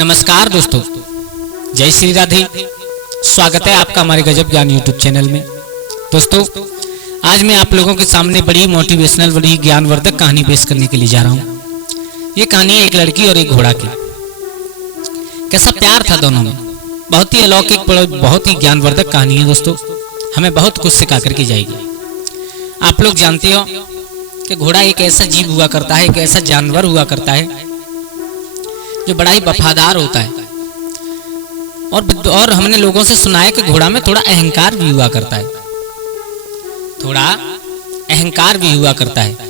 नमस्कार दोस्तों, जय श्री राधे। स्वागत है आपका हमारे गजब ज्ञान यूट्यूब चैनल में। दोस्तों, आज मैं आप लोगों के सामने बड़ी मोटिवेशनल, बड़ी ज्ञानवर्धक कहानी पेश करने के लिए जा रहा हूँ। ये कहानी है एक लड़की और एक घोड़ा की। कैसा प्यार था दोनों में, बहुत ही अलौकिक, बहुत ही ज्ञानवर्धक कहानी है दोस्तों। हमें बहुत कुछ सिखा करके जाएगी। आप लोग जानते हो कि घोड़ा एक ऐसा जीव हुआ करता है, एक ऐसा जानवर हुआ करता है जो बड़ा ही वफादार होता है। और हमने लोगों से सुना है कि घोड़ा में थोड़ा अहंकार भी हुआ करता है, थोड़ा अहंकार भी हुआ करता है।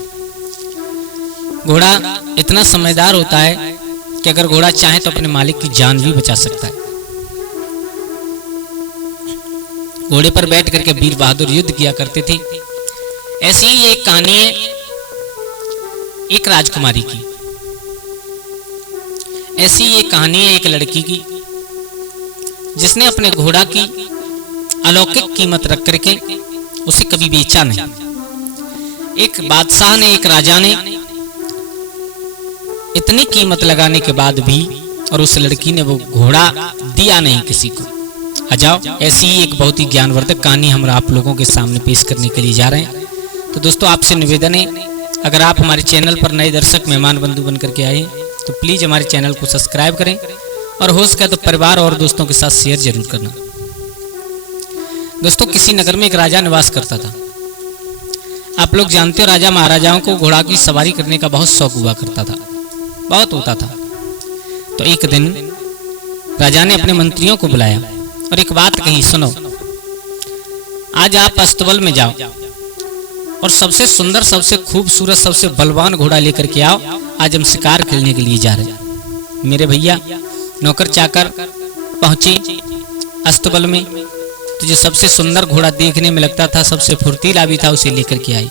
घोड़ा इतना समझदार होता है कि अगर घोड़ा चाहे तो अपने मालिक की जान भी बचा सकता है। घोड़े पर बैठ करके वीर बहादुर युद्ध किया करते थे। ऐसी ही एक कहानी है एक राजकुमारी की। ऐसी एक कहानी है एक लड़की की जिसने अपने घोड़ा की अलौकिक कीमत रख करके उसे कभी बेचा नहीं। एक बादशाह ने, एक राजा ने इतनी कीमत लगाने के बाद भी और उस लड़की ने वो घोड़ा दिया नहीं किसी को। आ जाओ, ऐसी ही एक बहुत ही ज्ञानवर्धक कहानी हम आप लोगों के सामने पेश करने के लिए जा रहे हैं। तो दोस्तों, आपसे निवेदन है, अगर आप हमारे चैनल पर नए दर्शक, मेहमान बंधु बन करके आए तो प्लीज़ हमारे चैनल को सब्सक्राइब करें और हो सके तो परिवार और दोस्तों के साथ शेयर जरूर करना। दोस्तों, किसी नगर में एक राजा निवास करता था। आप लोग जानते हो, राजा महाराजाओं को घोड़ा की सवारी करने का बहुत शौक हुआ करता था, बहुत होता था। तो एक दिन राजा ने अपने मंत्रियों को बुलाया और एक बात कही, सुनो, आज आप अस्तबल में जाओ और सबसे सुंदर, सबसे खूबसूरत, सबसे बलवान घोड़ा लेकर के आओ। आज हम शिकार खेलने के लिए जा रहे हैं। मेरे भैया नौकर चाकर पहुंचे अस्तबल में, तो जो सबसे सुंदर घोड़ा देखने में लगता था, सबसे फुर्तीला भी था, उसे लेकर के आई।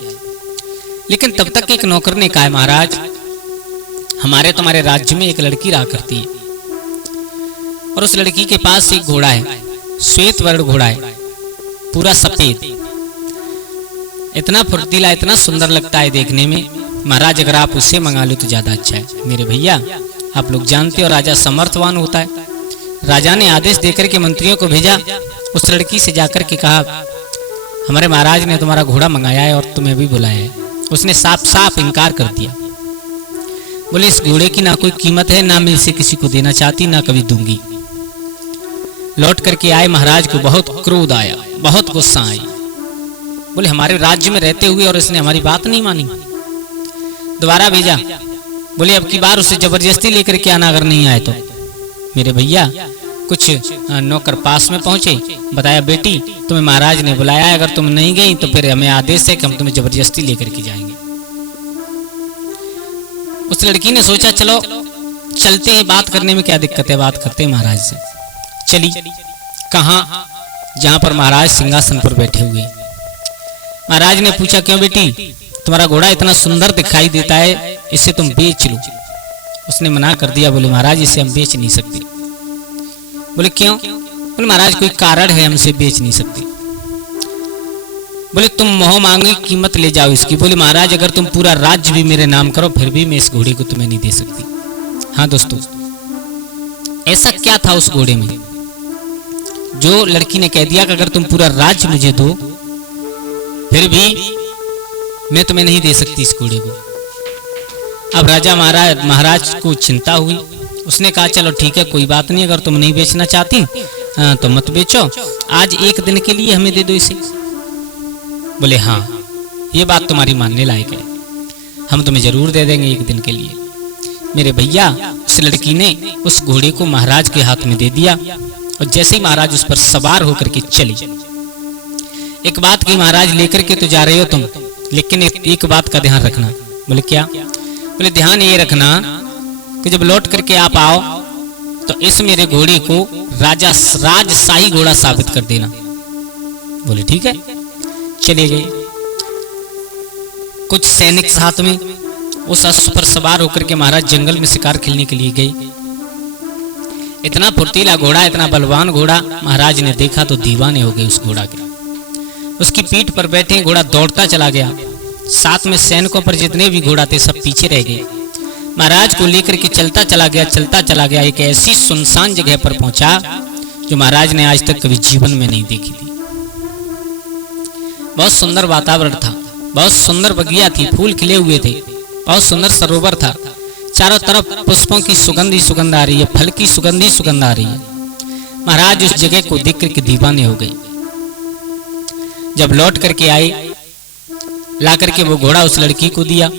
लेकिन तब तक एक नौकर ने कहा, महाराज, हमारे तुम्हारे राज्य में एक लड़की रहा करती है और उस लड़की के पास एक घोड़ा है, श्वेत वर्ण घोड़ा है, पूरा सफेद, इतना फुर्तीला, इतना सुंदर लगता है देखने में। महाराज, अगर आप उससे मंगा लो तो ज्यादा अच्छा है। मेरे भैया, आप लोग जानते हो राजा समर्थवान होता है। राजा ने आदेश देकर के मंत्रियों को भेजा, उस लड़की से जाकर के कहा, हमारे महाराज ने तुम्हारा घोड़ा मंगाया है और तुम्हें भी बुलाया है। उसने साफ साफ इनकार कर दिया, बोले इस घोड़े की ना कोई कीमत है, ना मैं इसे किसी को देना चाहती, ना कभी दूंगी। लौट करके आए, महाराज को बहुत क्रोध आया, बहुत गुस्सा आई। बोले हमारे राज्य में रहते हुए और इसने हमारी बात नहीं मानी। दोबारा भेजा, बोले अब की बार उसे जबरदस्ती लेकर के आना, अगर नहीं आए तो। मेरे भैया, कुछ नौकर पास में पहुंचे, बताया, बेटी तुम्हें महाराज ने बुलाया है, अगर तुम नहीं गई तो फिर हमें आदेश है कि हम तुम्हें जबरदस्ती लेकर के जाएंगे। उस लड़की ने सोचा, चलो चलते हैं, बात करने में क्या दिक्कत है, बात करते हैं महाराज से। चली कहाँ? जहां पर महाराज सिंहासन पर बैठे हुए। महाराज ने पूछा, क्यों बेटी, तुम्हारा घोड़ा इतना सुंदर दिखाई देता है, इसे तुम बेच लो। उसने मना कर दिया, बोले महाराज इसे हम बेच नहीं सकते। बोले क्यों? बोले महाराज कोई कारण है, हम इसे बेच नहीं सकते। बोले तुम मोह मांगी कीमत ले जाओ इसकी। बोले महाराज, अगर तुम पूरा राज्य भी मेरे नाम करो फिर भी मैं इस घोड़े को तुम्हें नहीं दे सकती। हाँ दोस्तों, ऐसा क्या था उस घोड़े में जो लड़की ने कह दिया कि अगर तुम पूरा राज्य मुझे दो फिर भी मैं तुम्हें नहीं दे सकती इस घोड़े को। अब राजा महाराज को चिंता हुई। उसने कहा, चलो ठीक है, कोई बात नहीं, अगर तुम नहीं बेचना चाहती तो मत बेचो, आज एक दिन के लिए हमें दे दो इसे। बोले हाँ, ये बात तुम्हारी मानने लायक है, हम तुम्हें जरूर दे देंगे एक दिन के लिए। मेरे भैया, उस लड़की ने उस घोड़े को महाराज के हाथ में दे दिया और जैसे ही महाराज उस पर सवार होकर के चली। एक बात की, महाराज लेकर के तो जा रहे हो तुम, लेकिन एक बात का ध्यान रखना। बोले क्या? बोले ध्यान ये रखना कि जब लौट करके आप आओ तो इस मेरे घोड़े को राजशाही घोड़ा साबित कर देना। बोले ठीक है। चले गए। कुछ सैनिक साथ में उस अश्व पर सवार होकर के महाराज जंगल में शिकार खेलने के लिए गए। इतना फुर्तीला घोड़ा, इतना बलवान घोड़ा, महाराज ने देखा तो दीवाने हो गए उस घोड़ा के। उसकी पीठ पर बैठे घोड़ा दौड़ता चला गया। साथ में सैनिकों पर जितने भी घोड़ा थे सब पीछे रह गए। महाराज को लेकर के चलता चला गया, एक ऐसी सुनसान जगह पर पहुंचा जो महाराज ने आज तक कभी जीवन में नहीं देखी थी। बहुत सुंदर वातावरण था, बहुत सुंदर बगिया थी, फूल खिले हुए थे, बहुत सुंदर सरोवर था, चारों तरफ पुष्पों की सुगंध ही सुगंध आ रही है, फल की सुगंध ही सुगंध आ रही है। महाराज उस जगह को देख करके दीवाने हो गए। जब लौट करके आए, ला करके वो घोड़ा उस लड़की को दिया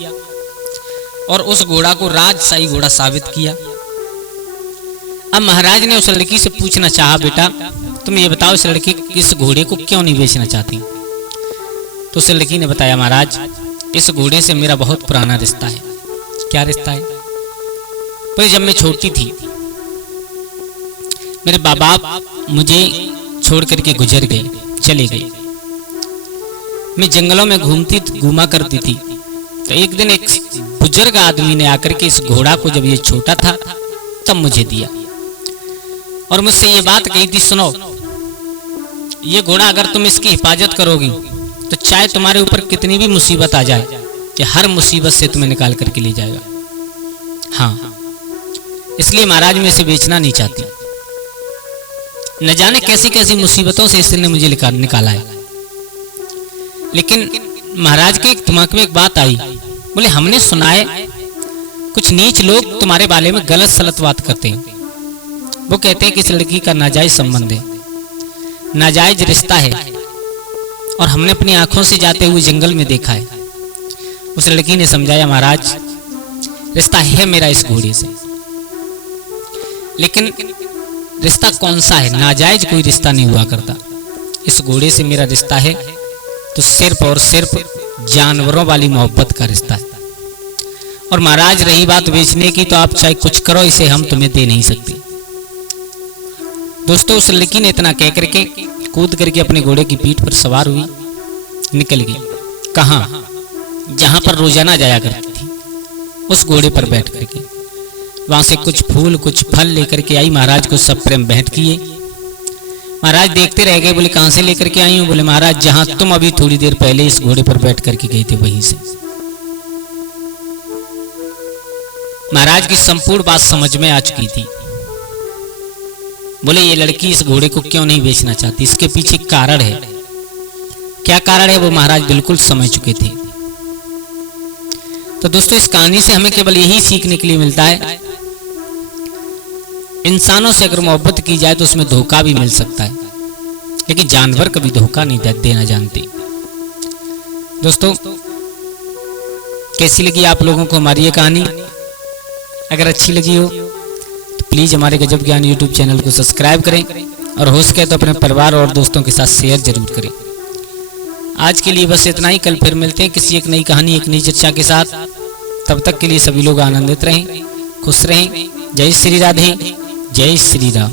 और उस घोड़ा को राजशाही घोड़ा साबित किया। अब महाराज ने उस लड़की से पूछना चाहा, बेटा तुम ये बताओ इस लड़की इस घोड़े को क्यों नहीं बेचना चाहती? तो उस लड़की ने बताया, महाराज इस घोड़े से मेरा बहुत पुराना रिश्ता है। क्या रिश्ता है? तो जब मैं छोटी थी मेरे बाप मुझे छोड़ करके गुजर गए, चले गए। मैं जंगलों में घूमा करती थी, तो एक दिन एक बुजुर्ग आदमी ने आकर के इस घोड़ा को, जब ये छोटा था तब मुझे दिया और मुझसे ये बात कही थी, सुनो ये घोड़ा अगर तुम इसकी हिफाजत करोगी तो चाहे तुम्हारे ऊपर कितनी भी मुसीबत आ जाए, ये हर मुसीबत से तुम्हें निकाल करके ले जाएगा। हाँ, इसलिए महाराज मैं इसे बेचना नहीं चाहती। न जाने कैसी कैसी मुसीबतों से इसने मुझे निकाला है। लेकिन महाराज के दिमाग में एक बात आई, बोले हमने सुना है कुछ नीच लोग तुम्हारे बारे में गलत सलत बात करते हैं। वो कहते हैं कि इस लड़की का नाजायज संबंध है, नाजायज रिश्ता है, और हमने अपनी आंखों से जाते हुए जंगल में देखा है। उस लड़की ने समझाया, महाराज रिश्ता है मेरा इस घोड़े से, लेकिन रिश्ता कौन सा है? नाजायज कोई रिश्ता नहीं हुआ करता। इस घोड़े से मेरा रिश्ता है तो सिर्फ और सिर्फ जानवरों वाली मोहब्बत का रिश्ता है। और महाराज रही बात बेचने की, तो आप चाहे कुछ करो, इसे हम तुम्हें दे नहीं सकते। दोस्तों उस लड़की ने इतना कह करके कूद करके अपने घोड़े की पीठ पर सवार हुई, निकल गई। कहाँ? जहां पर रोजाना जाया करती थी, उस घोड़े पर बैठ करके। वहां से कुछ फूल कुछ फल लेकर के आई, महाराज को सब प्रेम भेंट किए। महाराज देखते रह गए, बोले कहां से लेकर के आई हूं? बोले महाराज जहां तुम अभी थोड़ी देर पहले इस घोड़े पर बैठ करके गए थे वहीं से। महाराज की संपूर्ण बात समझ में आ चुकी थी। बोले ये लड़की इस घोड़े को क्यों नहीं बेचना चाहती, इसके पीछे कारण है। क्या कारण है वो महाराज बिल्कुल समझ चुके थे। तो दोस्तों इस कहानी से हमें केवल यही सीखने के लिए मिलता है, इंसानों से अगर मोहब्बत की जाए तो उसमें धोखा भी मिल सकता है, लेकिन जानवर कभी धोखा नहीं देना जानते। दोस्तों कैसी लगी आप लोगों को हमारी ये कहानी? अगर अच्छी लगी हो तो प्लीज हमारे गजब ज्ञान यूट्यूब चैनल को सब्सक्राइब करें, और हो सके तो अपने परिवार और दोस्तों के साथ शेयर जरूर करें। आज के लिए बस इतना ही। कल फिर मिलते हैं किसी एक नई कहानी, एक नई चर्चा के साथ। तब तक के लिए सभी लोग आनंदित रहें, खुश रहें। जय श्री राधे, जय श्री राम।